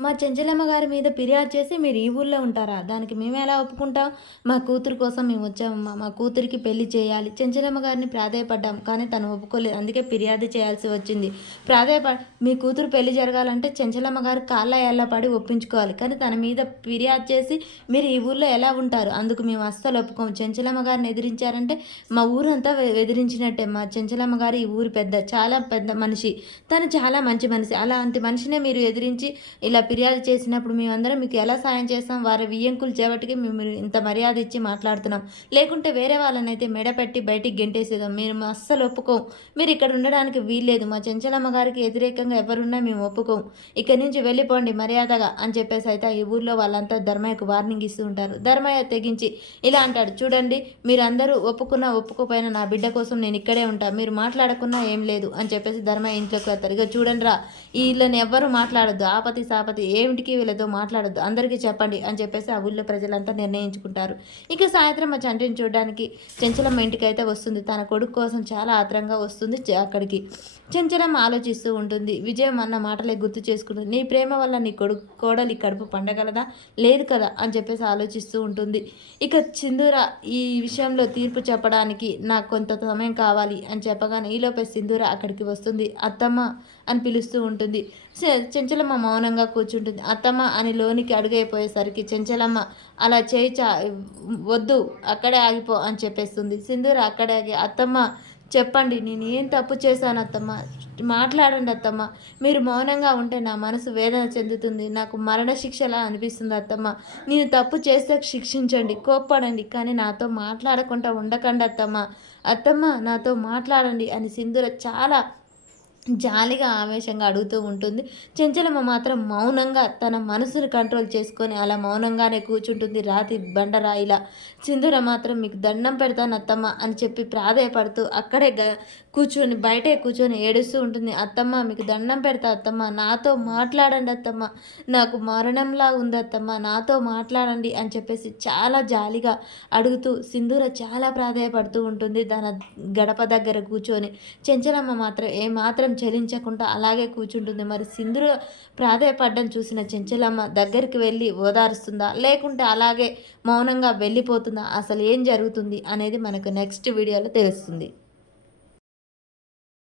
మా చెంచలమ్మ గారి మీద ఫిర్యాదు చేసి మీరు ఈ ఊళ్ళో ఉంటారా? దానికి మేము ఎలా ఒప్పుకుంటాం? మా కూతురు కోసం మేము వచ్చామమ్మా మా కూతురికి పెళ్ళి చేయాలి. చెంచలమ్మ గారిని ప్రాధాయపడ్డాం కానీ తను ఒప్పుకోలేదు. అందుకే ఫిర్యాదు చేయాల్సి వచ్చింది. ప్రాధాయప మీ కూతురు పెళ్ళి జరగాలంటే చెంచలమ్మ గారు కాళ్ళ ఎలా పడి ఒప్పించుకోవాలి. కానీ తన మీద ఫిర్యాదు చేసి మీరు ఈ ఊళ్ళో ఎలా ఉంటారు? అందుకు మేము అస్సలు ఒప్పుకోము. చెంచలమ్మ గారిని ఎదిరించారంటే మా ఊరంతా ఎదిరించినట్టే మా చెంచలమ్మ గారు ఈ ఊరు పెద్ద చాలా పెద్ద మనిషి. తను చాలా మంచి మనిషి. అలాంటి మనిషినే మీరు ఎదిరించి ఇలా ఫిర్యాదు చేసినప్పుడు మేమందరం మీకు ఎలా సాయం చేస్తాం? వారి వియ్యంకులు చేపటికి మేము ఇంత మర్యాద ఇచ్చి మాట్లాడుతున్నాం. లేకుంటే వేరే వాళ్ళని అయితే మెడపెట్టి బయటికి గెంటేసేదాం మేము అస్సలు ఒప్పుకోం మీరు ఇక్కడ ఉండడానికి వీల్లేదు. మా చెంచలమ్మ గారికి వ్యతిరేకంగా ఎవరున్నా మేము ఒప్పుకోం ఇక్కడి నుంచి వెళ్ళిపోండి మర్యాదగా అని చెప్పేసి అయితే ఈ ఊర్లో వాళ్ళంతా ధర్మయ్యకు వార్నింగ్ ఇస్తూ ఉంటారు. ధర్మయ్య తెగించి ఇలా అంటాడు చూడండి మీరందరూ ఒప్పుకున్నా ఒప్పుకోపోయినా నా బిడ్డ కోసం నేను ఇక్కడే ఉంటా. మీరు మాట్లాడకున్నా ఏం లేదు అని చెప్పేసి ధర్మయ్య ఇంట్లోకి వెళ్తారు ఇక చూడండి రా వీళ్ళని ఎవ్వరు మాట్లాడద్దు. ఆపతి సాపతి ఏమిటికి వీళ్ళతో మాట్లాడొద్దు అందరికీ చెప్పండి అని చెప్పేసి ఆ ఊళ్ళో ప్రజలంతా నిర్ణయించుకుంటారు. ఇక సాయంత్రం మా చంటిని చూడడానికి చెంచలమ్మ ఇంటికి అయితే వస్తుంది. తన కొడుకు కోసం చాలా ఆత్రంగా వస్తుంది చ- అక్కడికి. చెంచలమ్మ ఆలోచిస్తూ ఉంటుంది విజయం అన్న మాటలే గుర్తు చేసుకుంటుంది. నీ ప్రేమ వల్ల నీ కొడుకు కోడలి కడుపు పండగలదా? లేదు కదా అని చెప్పేసి ఆలోచిస్తూ ఉంటుంది. ఇక సింధూర ఈ విషయంలో తీర్పు చెప్పడానికి నాకు కొంత సమయం కావాలి అని చెప్పగానే ఈలోపే సింధూర అక్కడికి వస్తుంది. అత్తమ్మ అని పిలుస్తూ ఉంటుంది. చెంచలమ్మ మౌనంగా కూర్చుంటుంది. అత్తమ్మ అని లోనికి అడుగైపోయేసరికి చెంచలమ్మ అలా చేయి చా వద్దు అక్కడే ఆగిపో అని చెప్పేస్తుంది. సింధూర అక్కడే ఆగి అత్తమ్మ చెప్పండి నేను ఏం తప్పు చేశాను అత్తమ్మ? మాట్లాడండి అత్తమ్మ. మీరు మౌనంగా ఉంటే నా మనసు వేదన చెందుతుంది. నాకు మరణ శిక్షలా అనిపిస్తుంది అత్తమ్మ. నేను తప్పు చేస్తే శిక్షించండి కోప్పడండి కానీ నాతో మాట్లాడకుండా ఉండకండి అత్తమ్మ. అత్తమ్మ నాతో మాట్లాడండి అని సింధూర చాలా జాలిగా ఆవేశంగా అడుగుతూ ఉంటుంది. చెంచలమ్మ మాత్రం మౌనంగా తన మనసును కంట్రోల్ చేసుకొని అలా మౌనంగానే కూర్చుంటుంది రాతి బండరాయిలా. సింధూర మాత్రం మీకు దండం పెడతాను అత్తమ్మ అని చెప్పి ప్రాధేయపడుతూ అక్కడే గ కూర్చొని బయటే కూర్చొని ఏడుస్తూ ఉంటుంది. అత్తమ్మ మీకు దండం పెడతా అత్తమ్మ నాతో మాట్లాడండి అత్తమ్మ. నాకు మరణంలా ఉంది అత్తమ్మ నాతో మాట్లాడండి అని చెప్పేసి చాలా జాలిగా అడుగుతూ సింధూర చాలా ప్రాధేయపడుతూ ఉంటుంది తన గడప దగ్గర కూర్చొని. చెంచలమ్మ మాత్రం ఏమాత్రం చలించకుండా అలాగే కూర్చుంటుంది. మరి సింధురు ప్రాధాయపడ్డం చూసిన చెంచలమ్మ దగ్గరికి వెళ్ళి ఓదారుస్తుందా? లేకుంటే అలాగే మౌనంగా వెళ్ళిపోతుందా? అసలు ఏం జరుగుతుంది? అనేది మనకు నెక్స్ట్ వీడియోలో తెలుస్తుంది.